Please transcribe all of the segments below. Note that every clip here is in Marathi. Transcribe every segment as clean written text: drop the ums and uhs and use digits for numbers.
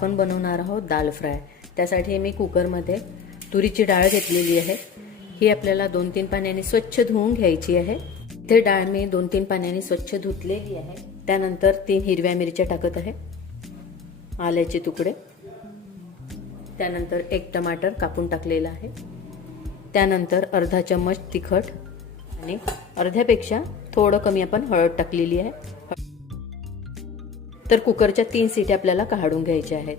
आपण बनवणार आहोत दाल फ्राय। त्यासाठी मी कुकरमध्ये तुरीची डाळ घेतलेली आहे। ही आपल्याला 2-3 पाण्याने स्वच्छ धुवून घ्यायची आहे। इथे डाळ मी 2-3 पाण्याने स्वच्छ धुतलेली आहे। त्यानंतर 3 हिरव्या मिरच्या टाकत आहे, आल्याचे तुकडे, त्यानंतर 1 टमाटर कापून टाकलेला आहे, त्यानंतर अर्धा चम्मच तिखट आणि अर्ध्यापेक्षा थोडं कमी आपण हळद टाकलेली आहे। तर कुकरच्या 3 सीट्या आपल्याला काढून घ्यायच्या आहेत।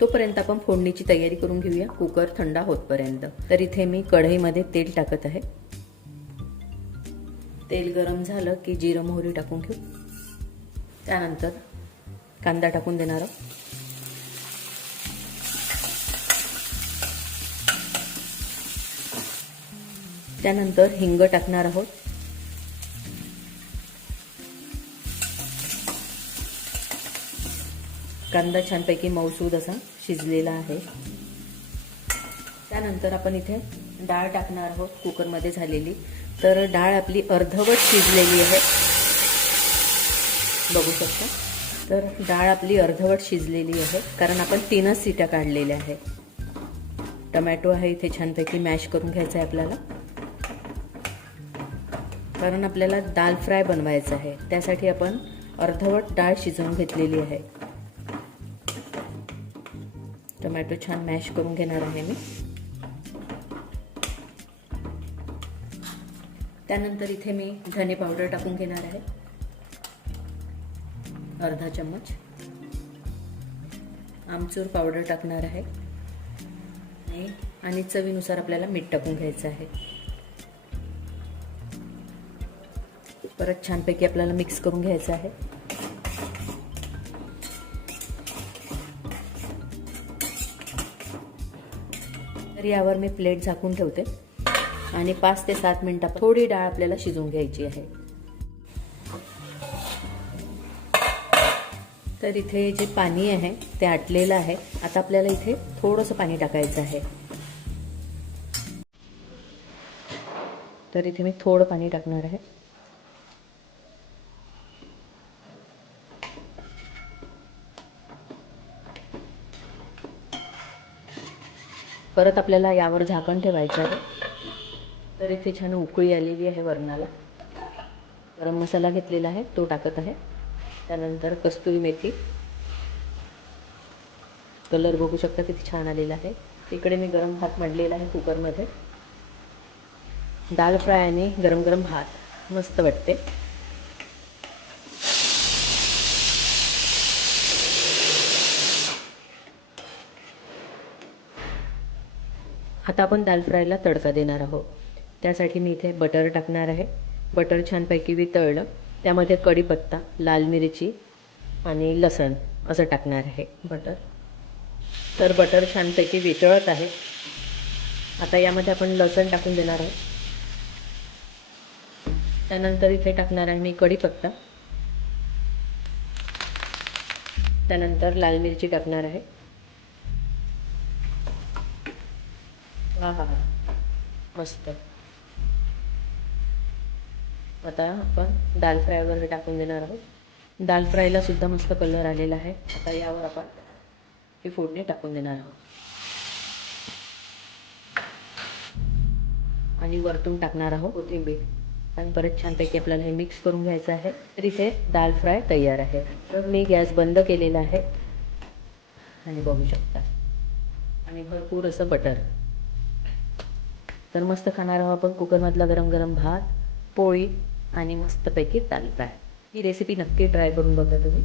तोपर्यंत आपण फोडणीची तयारी करून घेऊया, कुकर थंड होतपर्यंत। तर इथे मी कढईमध्ये तेल टाकत आहे। तेल गरम झालं की जिरं मोहरी टाकून घेऊ, त्यानंतर कांदा टाकून देणार आहोत, त्यानंतर हिंग टाकणार आहोत, कांदा छानपैकी मऊसूद असा शिजलेला आहे। त्यानंतर आपण इथे डाळ टाकणार आहोत कुकरमध्ये झालेली। तर डाळ आपली अर्धवट शिजलेली आहे, बघू शकता। तर डाळ आपली अर्धवट शिजलेली आहे, कारण आपण 3च सीट्या काढलेल्या आहे। टोमॅटो आहे इथे छानपैकी मॅश करून घ्यायचा आहे आपल्याला, कारण आपल्याला दाल फ्राय बनवायचा आहे। त्यासाठी आपण अर्धवट डाळ शिजवून घेतलेली आहे। टोमॅटो छान मॅश करून घेणार आहे मी। त्यानंतर इथे मी धने पावडर टाकून घेणार आहे, अर्धा चम्मच, आमचूर पावडर टाकणार आहे आणि चवीनुसार आपल्याला मीठ टाकून घ्यायचं आहे। परत छानपैकी आपल्याला मिक्स करून घ्यायचं आहे। तर यावर मी प्लेट झाकून ठेवते आणि 5 ते 7 मिनिटात थोडी डाळ आपल्याला शिजवून घ्यायची आहे। तर इथे जे पाणी आहे ते आटलेलं आहे। आता आपल्याला इथे थोडंसं पाणी टाकायचं आहे। तर इथे मी थोडं पाणी टाकणार आहे। परत आपल्याला यावर झाकण ठेवायचं आहे। तर इथे छान उकळी आलेली आहे वरणाला। गरम मसाला घेतलेला आहे तो टाकत आहे, त्यानंतर कस्तुरी मेथी, कलर बघू शकता किती छान आलेला आहे। इकडे मी गरम भात मांडलेला आहे कुकरमध्ये। दाल फ्राय आणि गरम गरम भात मस्त वाटते। आता आपण दाल फ्रायला तडका देणार आहोत। त्यासाठी मी इथे बटर टाकणार आहे। बटर छानपैकी वितळलं, त्यामध्ये कढीपत्ता, लाल मिरची आणि लसण असं टाकणार आहे बटर। तर बटर छानपैकी वितळत आहे। आता यामध्ये आपण लसण टाकून देणार आहोत, त्यानंतर इथे टाकणार आहे मी कढीपत्ता, त्यानंतर लाल मिरची टाकणार आहे। मस्त। आता आपण दाल फ्रायवर टाकून देणार आहोत। दाल फ्रायला सुद्धा मस्त कलर आलेला आहे। आता यावर आपण ही फोडणी टाकून देणार आहोत आणि वरतून टाकणार आहोत कोथिंबीर आणि परत छानपैकी आपल्याला हे मिक्स करून घ्यायचं आहे। तर इथे दाल फ्राय तयार आहे। तर मी गॅस बंद केलेला आहे आणि बघू शकता, आणि भरपूर असं बटर। तर मस्त खाणार आहोत आपण कुकरमधला गरम गरम भात, पोळी आणि मस्तपैकी दाल फ्राय। ही रेसिपी नक्की ट्राय करून बघा तुम्ही।